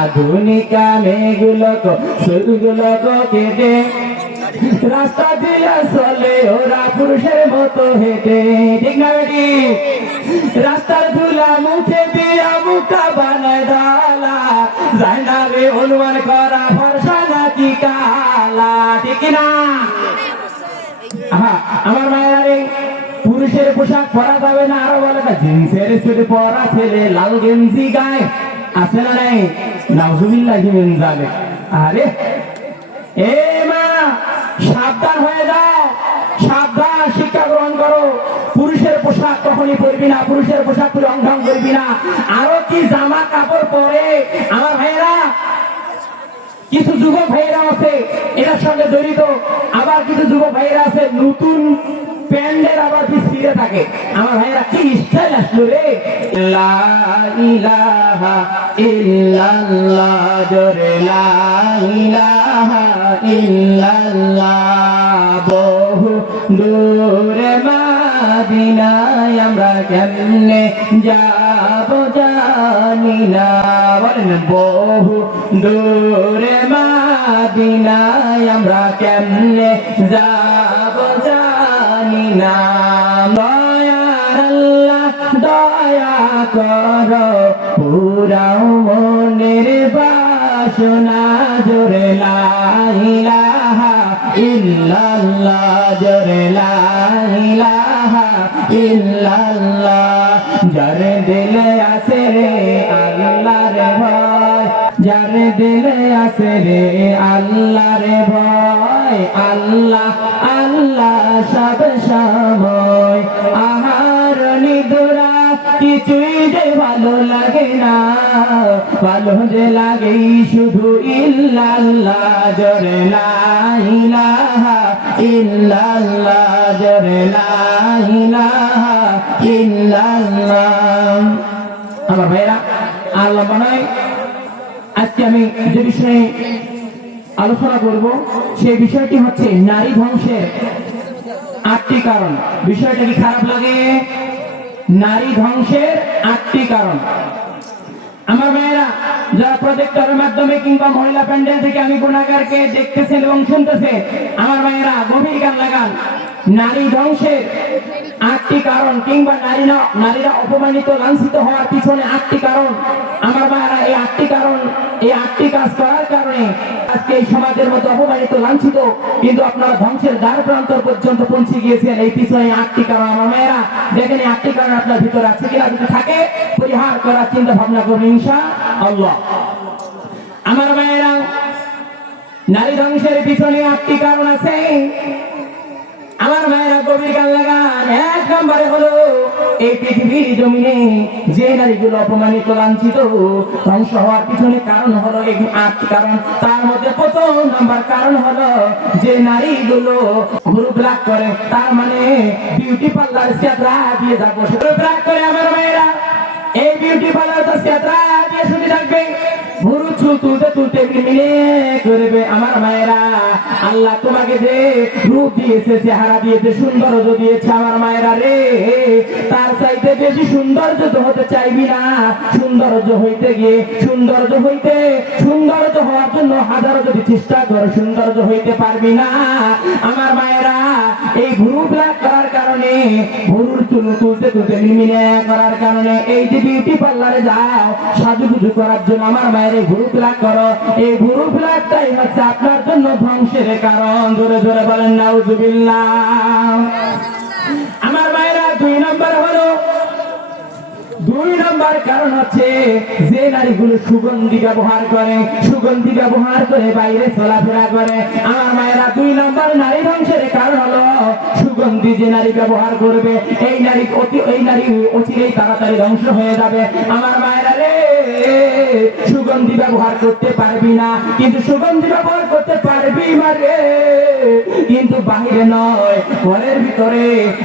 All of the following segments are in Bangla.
আধুনিকা মেয়েগুলোকে সুরগুলোকে কেটে রাস্তা দিয়ে চলে ওরা পুরুষের মতো হেঁটে। ঠিক না বেটি? রাস্তার ধুলা মুখে দিয়া মুখটা বানায় ডালা, যায় না রে অনুমান করা ভরসা নাকি কালা। ঠিক না? আমার মায়েরা রে, পুরুষের পোশাক পরা যাবে না, আরো বলে না জিন্সের স্যুট পরা ছেলে লাল গেঞ্জি গায়ে আছে না নাই? নাউজুবিল্লাহি মিন যালিক। আরে এ মা, সাবধান হয়ে যাও, সাবধান, শিক্ষা গ্রহণ করো। পুরুষের পোশাক কখনই পরবি না, পুরুষের পোশাক পরে অঙ্গম করবি না। আরো কি জামা কাপড় পরে আমার ভাইয়েরা, কিছু যুবক ভাইয়েরা আছে এটার সঙ্গে জড়িত, আবার কিছু যুবক ভাইয়েরা আছে নতুন প্যান্ডের আবার ছিঁড়ে থাকে। আমার ভাইয়েরা কি স্টাইল আসলো রে! লা ইলাহা ইল্লাল্লাহ, জোরে লা ইলাহা ইল্লাল্লাহ। বহু দূরে মদিনায় আমরা কেমনে যাব জানি না। বলেন বহু দূরে মদিনায় আমরা কেমনে যাব জানি না। দয়ার আল্লাহ দয়া করো, পুরাও মনের বাসনা, জোরে লা ইলাহা ইল্লাল্লাহ, জোরে লা ইলাহা ইল্লাল্লাহ। যার দিলে আছে রে আল্লাহর ভয়, যার দিলে আছে রে আল্লাহর ভয়, আল্লাহ আল্লাহ সব সময়। আহার নিদুরা কিছুই যে ভালো লাগে না, ভালো যে লাগে শুধু ইল্লাল্লাহ, জোরে লা ইলাহা ইল্লাল্লাহ, জোরে লা ইলাহা ইল্লাল্লাহ। আমার ভাইরা, আল্লাহ বানায় আজকে আমি যে বিষয়ে আলোচনা করব সেই বিষয়টি হচ্ছে নারী ধ্বংসের 8টি কারণ। বিষয়টা কি খারাপ লাগে? নারী ধ্বংসের 8টি কারণ। আমার মেয়েরা যারা প্রজেক্টরের মাধ্যমে কিংবা মহিলা প্যান্ডেল থেকে আমি গুণাগারকে দেখতেছেন এবং শুনতেছেন, আমার মেয়েরা গভীর গান লাগান। নারী ধ্বংসের 8টি কারণ, কিংবা নারীরা অপমানিত লাঞ্ছিত হওয়ার পিছনে 8টি কারণ। আমার মায়েরা এই 8টি কারণ, এই 8টি কাজ করার কারণে আজকে এই সমাজের মধ্যে অপমানিত লাঞ্ছিত, কিন্তু আপনারা ধ্বংসের দ্বার প্রান্ত পর্যন্ত পৌঁছে গিয়েছেন। এই পিছনে 8টি কারণ। আমার মায়েরা দেখেন, 8টি কারণ আপনার ভিতরে আছে কিনা, যদি থাকে পরিহার করার চিন্তা ভাবনা করবেন ইনশাআল্লাহ। আমার মায়েরা, নারী ধ্বংসের পিছনে 8টি কারণ আছে। আমার মায়েরা গভীর গান লাগান। 1 নম্বরে হলো এই পৃথিবীর জমিনে যে নারীগুলো অপমানিত লাঞ্ছিত ধ্বংস হওয়ার পিছনে কারণ হলো এই 8টি কারণ। তার মধ্যে 1ম নাম্বার কারণ হলো যে নারীগুলো গ্রুপ রাগ করে, তার মানে বিউটি পার্লার সেত্রা দিয়ে যাবো, গ্রুপ রাগ করে। আমার মায়েরা, এই বিউটি পার্লার তো সেত্রা দিয়ে শুধু থাকবে, ভুরু চুল তুলতে তুলতে মিলে করবে। আমার মায়েরা, আল্লাহ তোমাকে যে রূপ দিয়েছে, চেহারা দিয়েছে, সৌন্দর্য দিয়েছে, আমার মায়েরা রে, তার চাইতে বেশি সৌন্দর্য তো হতে চাইবি না। সৌন্দর্য হইতে গিয়ে সৌন্দর্য হওয়ার জন্য হাজারো যদি চেষ্টা করো, সৌন্দর্য হইতে পারবি না। আমার মায়েরা, এই ভুরু ব্ল্যাক করার কারণে, ভুরুর চুল তুলতে তুলতে মিলে করার কারণে, এই যে বিউটি পার্লারে যাও সাজুগুজু করার জন্য, আমার মায়ের এই ভুরু ব্ল্যাক করো, এই ভুরু ব্ল্যাকটাই হচ্ছে আপনার জন্য ধ্বংসের কারণ। জোরে জোরে বলেন নাউজুবিল্লাহ। আমার মায়েরা, 2 নম্বর কারণ হচ্ছে যে নারীগুলো সুগন্ধি ব্যবহার করে বাইরে চলাফেরা করে। আমার মায়েরা, 2 নম্বর নারী ধ্বংসের কারণ হলো সুগন্ধি যে নারী ব্যবহার করবে, এই নারী অচিরেই তাড়াতাড়ি ধ্বংস হয়ে যাবে। আমার মায়েরা রে, সুগন্ধি ব্যবহার করতে পারবি না, কিন্তু সুগন্ধি ব্যবহার করতে পারবি মারে, কিন্তু বাহিরে নয়, ঘরের ভিতরে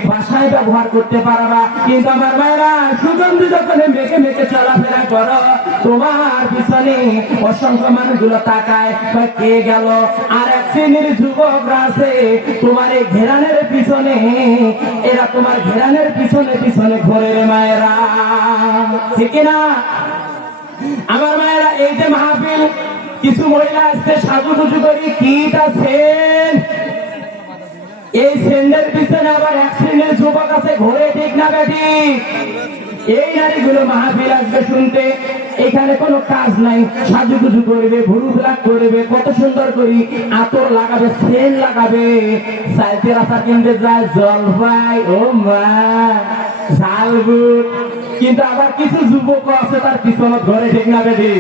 বাসায় ব্যবহার করতে পারবা। কিন্তু আমার মায়েরা, সুগন্ধি যখন মেখে মেখে চলাফেরা করো, তোমার পিছনে অসংখ্য মানুষগুলো তাকায়, কে গেল। আর 1 শ্রেণীর যুবকরা আছে তোমার এই ঘেরানের পিছনে, এরা তোমার ঘেরানের পিছনে ঘোরে রে মায়েরা, ঠিক না? আমার মায়েরা, এই যে মাহফিল, কিছু মহিলা আসছে সাজুগুজু করি কীট আছেন, এই সেন্ডের পিছনে আবার এক শ্রেণীর যুবক আছে ঘোরে, ঠিক না বেটি? এই নারীগুলো মাহফিল আসবে শুনতে, এখানে কোনো কাজ নাই, সাজুগুজু করবে, ভুরু ফ্লাক করবে, কত সুন্দর করি আতর লাগাবে, সেন্ট লাগাবে, সাইতে রাস্তা কিনতে যায় জলপাই, ও মা ঝালবুট। কিন্তু আবার কিছু যুবক আছে তার পিছনে ঘরে, ঠিক না বেটি?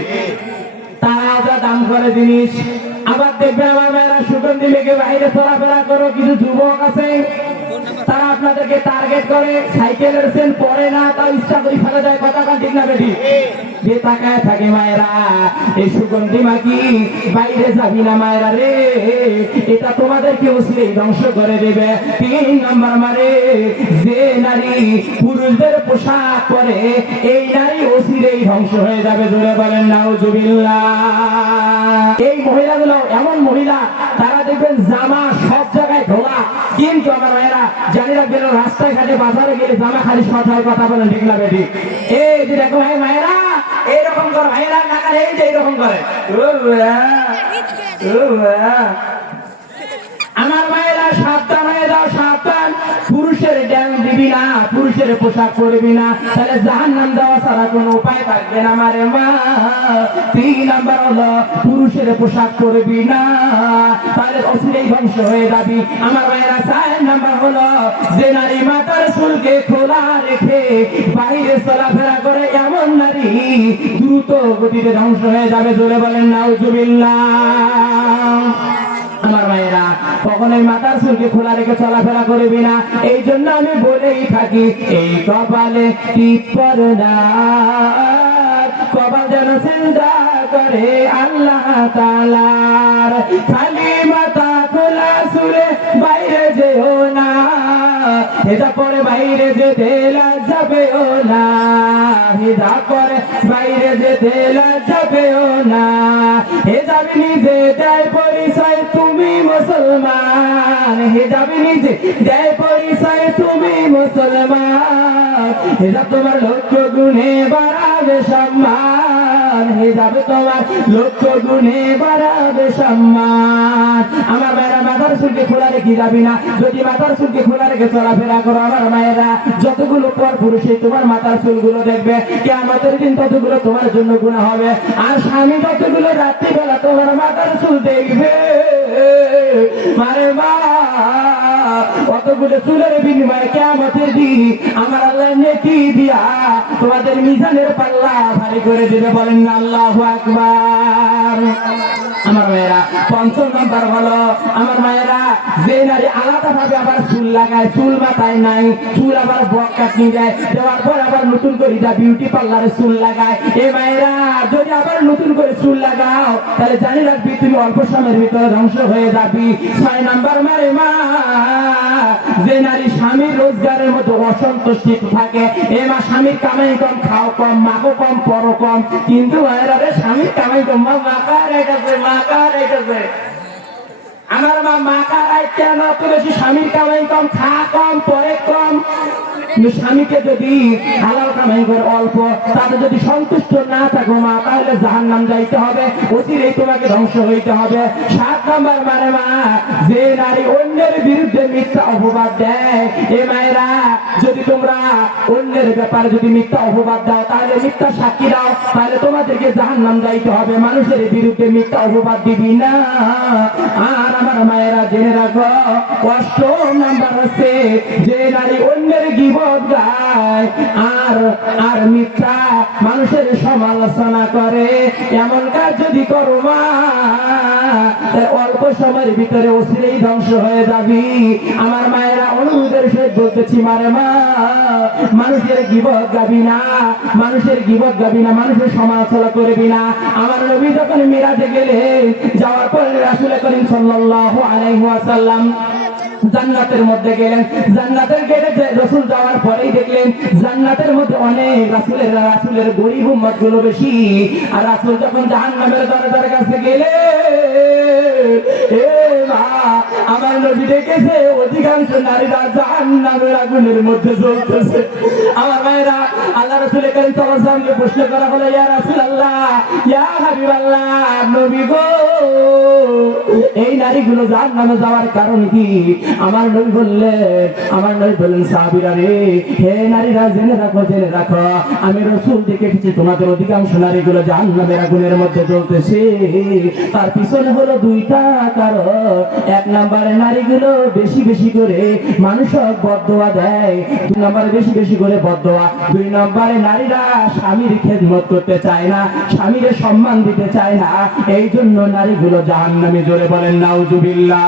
তারা যা দাম করে জিনিস। আবার দেখবে আমার মেয়েরা সুগন্ধি মেঘে বাইরে চলাফেরা করো, কিছু যুবক আছে তারা আপনাদেরকে টার্গেট করে, সাইকেলের সেন পরে না, তাও ইচ্ছা করে ফেলে দেয়, কথা কান, ঠিক না বেটি? যে তাকায় থাকে মায়েরা, এই সুগন্ধি মাখি বাইরে যাবি না মায়েরা রে, এটা তোমাদেরকে অচিরেই ধ্বংস করে দেবে। 3 নম্বর মারে, যে নারী পুরুষদের পোশাক পরে, এই নারী অচিরেই ধ্বংস হয়ে যাবে। জোরে বলেন নাউজুবিল্লাহ। এই মহিলাগুলো এমন মহিলা, তারা দেখবেন জামা সব জায়গায় ধোলা, কিন্তু আমার মায়েরা জানি রাখবেন, রাস্তায় ঘাটে বাজারে গেলে জামা খালি শর্ট হয়, কথা বলেন, ঠিক না বেটি? এই যে দেখো ভাই মায়েরা, এইরকম করে ভাইয়েরা না করে, এই যে এইরকম করে, আমার মায়েরা সাবধান হয়ে যাও, সাবধান। পুরুষের ড্যাং দিবি না, পুরুষের পোশাক পরবি না, তাহলে জাহান্নাম দেওয়া ছাড়া কোনো উপায় থাকবে না মারে মা। 3 নাম্বার হলো পুরুষের পোশাক পরবি না, তাহলে অচিরেই ধ্বংস হয়ে যাবি। আমার মায়েরা 4 নাম্বার হলো, যে নারী মাথার চুলকে খোলা রেখে বাইরে চলাফেরা করে, এমন নারী দ্রুত গতিতে ধ্বংস হয়ে যাবে। জোরে বলেন নাউজুবিল্লাহ। আমার মায়েরা, কখনোই মাথার চুলকে খোলা রেখে চলাফেরা করবি না। এই জন্য আমি বলেই থাকি, এই কপালে টিপ পড়ে না, কপাল যেন চিন্তা করে আল্লাহ তাআলার। খালি মাথা খোলা চুলে বাইরে যেও না, এটা পরে বাইরে যেতে লজ্জা পেও না, এটা পরে বাইরে যেতে লজ্জা পেও না। হিজাব নিজে দেয় পরিচয় তুমি মুসলমান, হিজাব নিজে দেয় পরিচয় তুমি মুসলমান। হিজাব তোমার লক্ষ গুণে বাড়াবে সম্মান, হিজাব তোমার লক্ষ গুণে বাড়াবে সম্মান। আমার মায়েরা, মাথার চুলকে খোলা রেখে যাবি না। যদি মাথার চুলকে খোলা রেখে চলাফেরা করো আমার মায়েরা, যতগুলো পর পুরুষে তোমার মাথার চুলগুলো দেখবে, কিয়ামতের দিন ততগুলো তোমার জন্য গুনাহ হবে। আর স্বামী যতগুলো রাত্রিবেলা তোমার মাথার চুল দেখবে মারে মা, কতগুলো চুলের বিনিময়ে কিয়ামতের দিন আমার আল্লাহ নেকি দিয়া তোমাদের মিজানের পাল্লা ভারী করে দেবে। বলেন না আল্লাহু আকবার। আমার মায়েরা, 5 নাম্বার হলো, আমার মায়েরা, যে নারী আলাদা ভাবে আবার চুল লাগায়, চুল মাথায় নাই, চুল আবার বক কাটনি দেয়, দেওয়ার পর আবার নতুন করে যা বিউটি পার্লারে চুল লাগায়। এই মায়েরা, যদি আবার নতুন করে চুল লাগাও, তাহলে জানি রাখবি তুমি অল্প সময়ের ভিতরে ধ্বংস হয়ে যাবি। 6 নাম্বার মারে মা, যে নারী স্বামীর রোজগারের মধ্যে অসন্তুষ্টি থাকে, এ মা স্বামীর কামাই কম, খাও কম, মাগো কম, পরো কম, কিন্তু মায়েরা রে স্বামীর কামাই কম, মা মাকা রেখেছে, মাকা রেখেছে। আমার মা মাকা রাখতে না তো বেশি, স্বামীর কামাই কম, খা কম, পরে কম। কিন্তু স্বামীকে যদি হালাল কামাই করে অল্প, তাতে যদি সন্তুষ্ট না থাকো মা, তাহলে জাহান্নাম যাইতে হবে, অচিরেই তোমাকে ধ্বংস হইতে হবে। 7 নাম্বার মানে মা, যে নারী অন্যের বিরুদ্ধে মিথ্যা অপবাদ দেয়, এ মায়েরা, যদি তোমরা অন্যের ব্যাপারে যদি মিথ্যা অপবাদ দাও, তাহলে মিথ্যা সাক্ষী দাও, তাহলে তোমাদেরকে জাহান্নাম যাইতে হবে। মানুষের বিরুদ্ধে মিথ্যা অপবাদ দিবি না। আর আমার মায়েরা জেনে রাখো, 8 নাম্বার হচ্ছে, যে নারী অন্যের গীবত গায় আর মিথ্যা মানুষের সমালোচনা করে, এমন কাজ যদি করো মা, অল্প সময়ের ভিতরে অচিরেই ধ্বংস হয়ে যাবি। আমার মায়েরা, অনুরোধের সহিত বলতেছি মারে মা, মানুষের গীবত গাবি না, মানুষের গীবত গাবি না, মানুষের সমালোচনা করবি না। আমার নবী যখন মিরাজে গেলেন, যাওয়ার পরে রাসূল করিম সাল্লাল্লাহু আলাইহি ওয়াসাল্লাম জান্নাতের মধ্যে গেলেন। জান্নাতের গেটে রাসূল যাওয়ার পরেই দেখলেন জান্নাতের মধ্যে অনেক রাসূলের গরীব উম্মত গুলো বেশি। আর রাসূল যখন জাহান্নামের দরজার কাছে গেলেন, এ মা, আমার নবী দেখেছে অধিকাংশ নারীরা জাহান্নামের আগুনের মধ্যে জ্বলতেছে। আমার ভাইরা, আল্লাহ রাসূল কারীম সাল্লাল্লাহু আলাইহি ওয়াসাল্লামকে প্রশ্ন করা হলো, ইয়া রাসূলুল্লাহ, ইয়া হাবিবাল্লাহ, নবী গো, এই নারীগুলো জাহান্নামে যাওয়ার কারণ কি? আমার নবী বললেন সাহাবীরা রে, হে নারীরা, জেনে রাখো, আমি রাসূল দেখেছি তোমাদের অধিকাংশ নারীগুলো জাহান্নামের আগুনের মধ্যে জ্বলতেছে। তার পিছনে হলো দুইটা কারণ। এক নম্বরে নারীগুলো বেশি বেশি করে মানুষক বদদোয়া দেয়, দুই নম্বরে বেশি করে বদদোয়া, দুই নম্বরে নারীরা স্বামীর খেদমত করতে চায় না, স্বামীর সম্মান দিতে চায় না, এই জন্য নারীগুলো জাহান্নামে। জোরে বলেন নাউজুবিল্লাহ।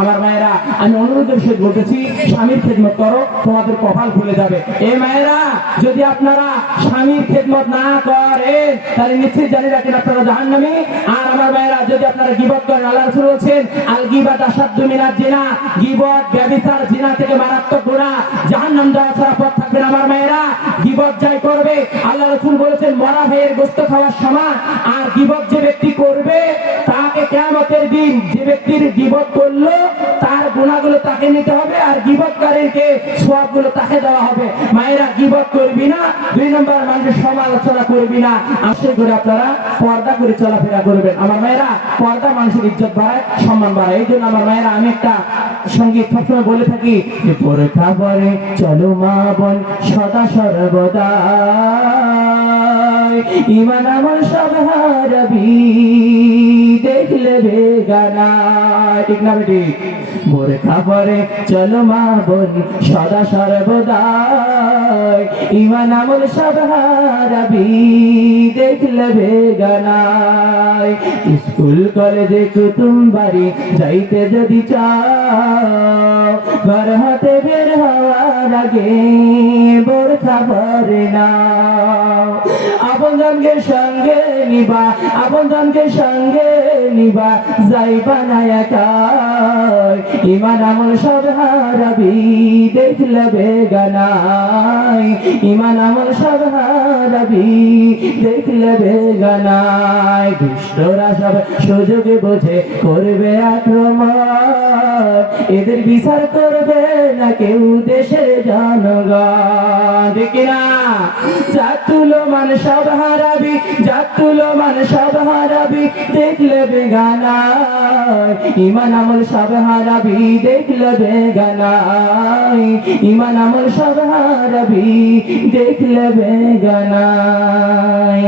আমার মায়েরা, আমি অনুরোধের সাথে বলতেছি, স্বামীর খেদমত করো, তোমাদের কপাল খুলে যাবে। এ মায়েরা, যদি আপনারা স্বামীর খেদমত না করেন তাহলে নিশ্চিত জানি রাখেন আপনারা জাহান্নামী। আর আমার মায়েরা, যদি আপনারা গীবত করেন, আল্লাহ রাসূল বলেছেন আল গীবাত আশাদ্দু মিনাজ জিনা, গীবত ব্যভিচার জিনা থেকে মারাত্মক গুনাহ, জাহান্নাম যাওয়া ছাড়া পথ থাকবে না। আমার মায়েরা, গীবত যাই করবে, আল্লাহ রাসূল বলেছেন মরা ভাইয়ের গোশত খাওয়ার সমান। আর গীবত যে ব্যক্তি করবে তাকে কিয়ামতের দিন, যে ব্যক্তির গীবত করলো তার গুনাহগুলো তাকে নিতে হবে, আর গীবতকারীকে সওয়াবগুলো তাকে দেওয়া হবে। মায়েরা, গীবত করবি না, দুই নম্বর মানুষের সমালোচনা করবি না, আশা করে আপনারা পর্দা করে চলাফেরা করবেন। আমার মায়েরা, পর্দা মানুষের ইজ্জত বাড়ায়, সম্মান বাড়ায়। এই জন্য আমার মায়েরা, আমি একটা সঙ্গীত সবসময় বলে থাকি যে বোরখা পরে চলো মা বোন সদা সর্বদা, ঈমান আমল সব হারাবি দেখলে বেগানা। ঠিক না বেটি? বোরখা পরে চলো মা বোন সদা সর্বদা, ঈমান আমল সব হারাবি দেখলে বেগানা। স্কুল কলেজে কুতুম বাড়ি যাইতে যদি চাও, ঘর হতে বের হওয়ার আগে বোরখা পরে নাও। আপনজনকে সঙ্গে নিবা, আপনজনকে সঙ্গে নিবা, যাইবা না একা, ঈমান আমল সব হারাবি দেখলে বেগানায়, ঈমান আমল সব হারাবি দেখলে বেগানায়। দুষ্টরা সব সুযোগে বুঝে করবে আক্রমণ, এদের বিচার করবে না কেউ দেশের জনগণ। দেখি না, জাতুলো মান সব হারাবি, জাতুলো মান সব হারাবি দেখলে বেগানায়, ঈমান আমল সব হারাবি দেখলে বেগানায়, ঈমান আমল সব হারাবি দেখলে বেগানায়।